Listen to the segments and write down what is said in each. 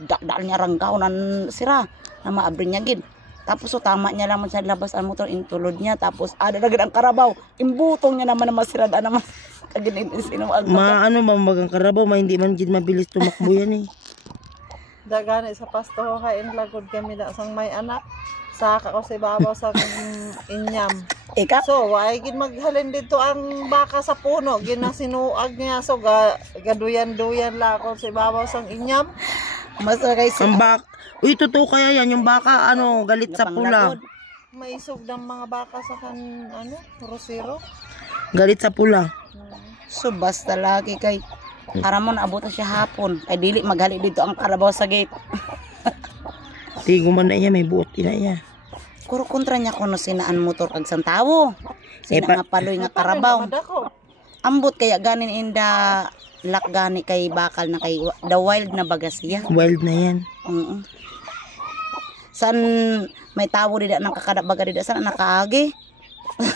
dakdal niya ranggaw nan sira na maabri niya gid. Tapos so tama niya lang sa labas ang motor intulod niya tapos ada na gid ang karabaw. Imbutong niya naman na masirada naman. Kagin sino ang ano magang karabaw hindi man gid mabilis tumakbo yan eh. Dagani sa pasto kain lagod kami da sang may anak. Saka ko sa ibabaw sa inyam. Ika? So, why gid maghalin dito ang baka sa puno. Ginasinuag niya. So, gaduyan-duyan la ako sa ibabaw sang inyam. Mas kay Ang baka. Uy, totoo kaya yan. Yung baka, galit sa pula. Maisog ng mga baka sa rosero. Galit sa pula. So, basta lagi kay aramon abot na siya hapon. Kay dili maghali dito ang karabaw sa gate. Tigo man na iya, may buot ina iya. Kuro kontra niya kuno sinaan motor kag sang tawo. Sina nga paloy nga karabaw. Ambot kaya ganin inda lak gani kay bakal na kay the wild na baga siya. Wild na yan. San may tawo dida nang kakada baga dida san nakaagi.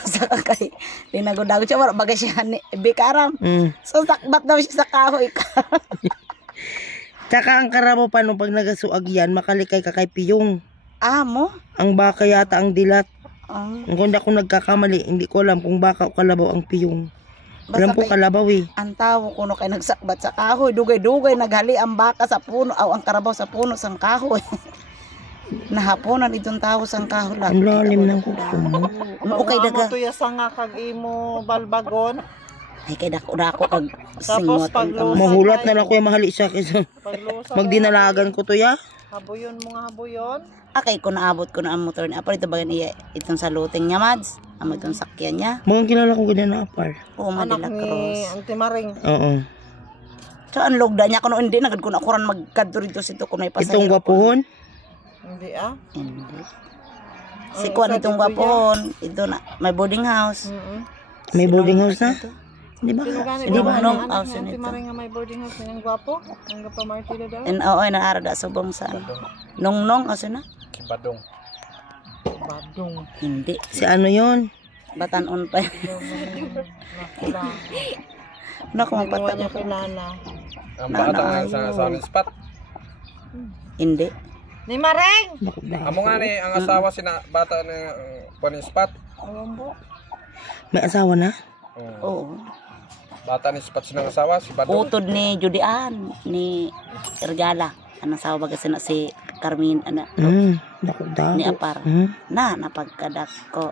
Sa kay tinagodago siya wala baga siya ni bikaram. So sakbat daw siya sa kahoy. Tsaka ang karabaw pa nung pag nagasuag yan, makalikay ka kay piyong. Mo? Ang baka yata ang dilat. Kung ako nagkakamali, hindi ko alam kung baka o kalabaw ang piyong. Alam ko kalabaw eh. Ang tawo kuno kay nagsakbat sa kahoy, dugay-dugay naghali ang baka sa puno aw ang karabaw sa puno sang kahoy. Nahaponan itong tawo sang kahoy lang. Ang lalim ng kuko mo. Okay daga. Tuya sa nga kag imo balbagon. Ay kay dako-dako kag Tapos singot. Mahulat na lang ko yung mahali siya kasi magdinalagan ko to ya. Habuyon mo nga habuyon. Akay ko naabot ko na ang motor ni Apar ito bagan iya itong saluting niya mads. Amo itong sakyan niya. Mukhang kilala ko ganyan na apar. Oo, Manila Cross. Auntie Maring. Oo. So ang logda niya kuno hindi nagad ko na kuran magkadto dito sito kun may pasahero. Itong gwapuhon? Hindi Hindi. Si Kuan itong gwapohon. Ito na may boarding house. May boarding house na? Di ba? Di ba nung house Auntie nito? Maring nga may boarding house ng gwapo. Ang gapa Martilo daw. And oo, naarada subong sa Nong asa na? Badong. Badong. Hindi. Si ano yon? Batanon pa. Naku mapata niya kilala. Ang bata nga sa spot. Hindi. Ni Maring! Amo nga ni ang asawa sina bata na kuan spot. May asawa na? Oo. Bata ni spot sinang asawa si Badong. Utod ni Judian ni Regala. Anong sawa baga sina si Carmen ana ni Apar. Na napagkadak ko.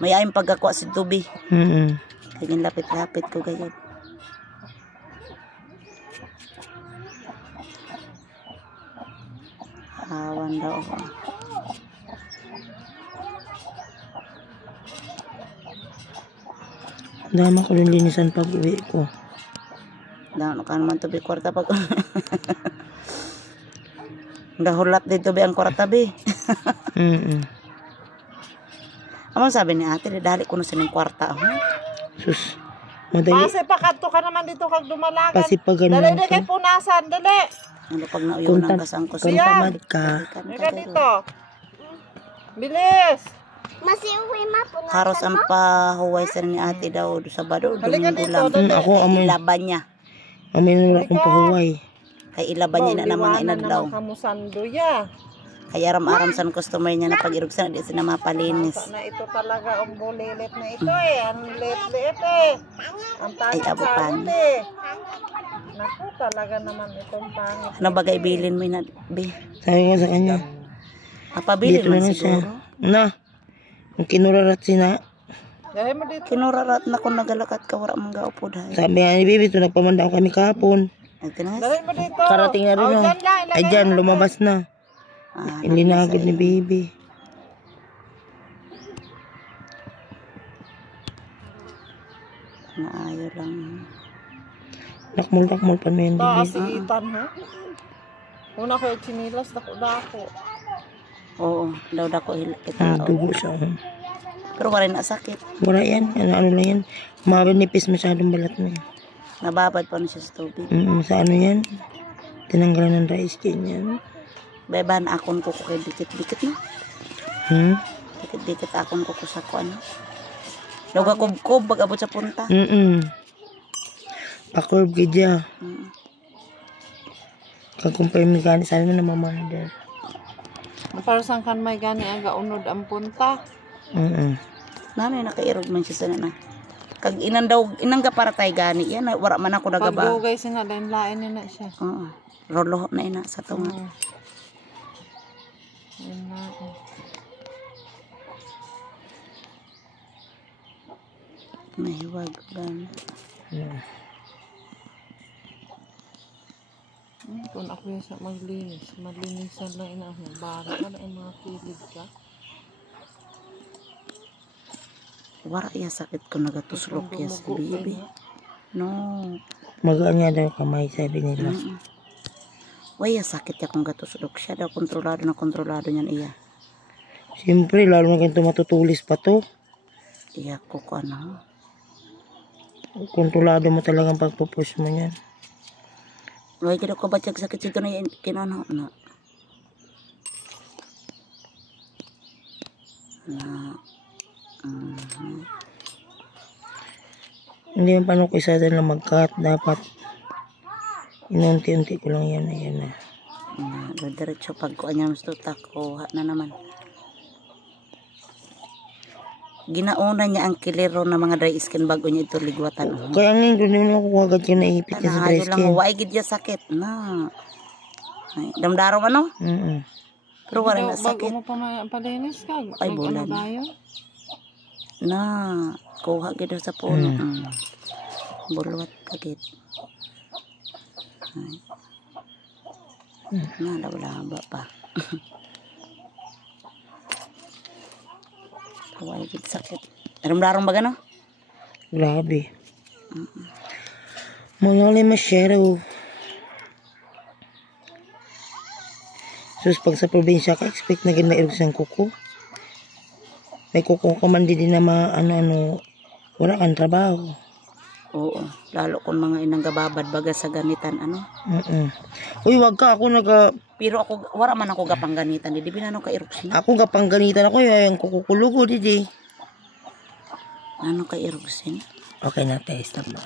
May ayong pagkakuha si Tubi. Kagin lapit-lapit ko gayud. Awan daw ako. Dama ko rin linisan pag uwi ko. Dahon ka naman Tubi kwarta pag... Gahulat din Tubi ang kwarta bi. Ano sabi ni ate, dali ko na sining kwarta. Sus, madali. Kasi pakanto ka naman dito kag dumalagan. Kasi pag ganun Dali kay punasan, dali. Ano pag nauyon ang kasang ko Kung tamad ka. Mira dito. Bilis. Masiuwi ma po. Haros ang pahuway sa ni ate daw sa Bado. Halika Domingo dito, lang. dali. Ako amoy. Ilaban niya. Amoy na akong pahuway. Kay ilaban niya na ng mga inadlaw. Kamusando ya. Kay aram-aram sa customer niya na pag-irugsan na di sila mapalinis. Na ito talaga ang bulilit na ito eh. Ang liit-liit eh. Ang Ay, abutan. eh. Naku, talaga naman itong pangit. Ano bagay bilin mo na, be? Sabi ko sa kanya. Papabilin Dito man na siya. siguro. Na. Ang kinurarat sina. Dahil mo dito. Kinurarat na kung nagalakat ka, wala mong gaupod. Sabi nga ni Bibi, ito nagpamanda kami kahapon. Nagtinas? Dahil mo dito. Karating na rin. Oh, Oh, dyan lang, ilagay ay dyan, lumabas na. Hindi na agad ni Bibi. Naayo lang. Lakmol-lakmol pa na yan, Bibi. Taasitan ha. Una ko yung chinilas, dako-dako. Oo, daw dako Ang kita. dugo siya. Pero wala na sakit. Wala yan. Ano lang yan. Marinipis masyadong balat na yan. Nababad pa na siya sa tubig. Sa ano yan? Tinanggalan ng dry skin yan. Beban akon ko kay dikit-dikit na. Dikit-dikit akon ko sa kuan. Luga kubkob pag abot sa punta. Pa-curve kaya. Mm. Kag confirm ni gani sana na mamahal. Para saan kan may gani aga unod ang punta. Nanay nakairog man siya sana na. Kag inang ka para tay gani yan wala man ako nagaba. Pagdugay siya nga lain na siya. Oo. Rolo na ina sa tunga. Yun na. Nahiwag gani. Kung ako yung sa maglinisan lang ina ako. Bara ka na yung mga kilid ka. Wala iya sakit ko nagatuslok ya sa bibi. No. Magaan nga daw kamay, sabi nila. Waya sakit ya kung gatuslok siya daw kontrolado niyan iya. Siyempre, lalo na ganito matutulis pa to. Iya ko ano. Kontrolado mo talagang pagpupush mo yan. Wala kita ko batyag sakit dito na yan kinano na. Hindi yung paano ko isa na mag-cut. Dapat inunti-unti ko lang yan. Ayan na. Diretso pag ko anya mas tutak kuha na naman. Ginauna niya ang kilero ng mga dry skin bago niya ito ligwatan. Kaya ngayon kung hindi mo ako agad yung naipit niya sa dry skin. Wala gid ya sakit na. Ay, damdaro ano? Pero wala na sakit. Bago mo pa palinis ka. Ay, bulan. Na, kuha gid sa puno. Bulwat kagid. Ay. Na, wala pa. Wala gid sakit. Damdarong ba gano? Grabe. Malalim masyado. Sus, pag sa probinsya ka, expect na ganda irog siyang kuko. May kuko ka man din na ano, wala kang trabaho. Oo, lalo kung mga inang gababad baga sa ganitan, ano? Uy, wag ka, ako Pero ako, wala man ako gapang ganitan, di binano ka erupsin. ako gapangganitan ako, yung kukukulugo, di. Ano ka erupsin? Okay na, tayo, stop na.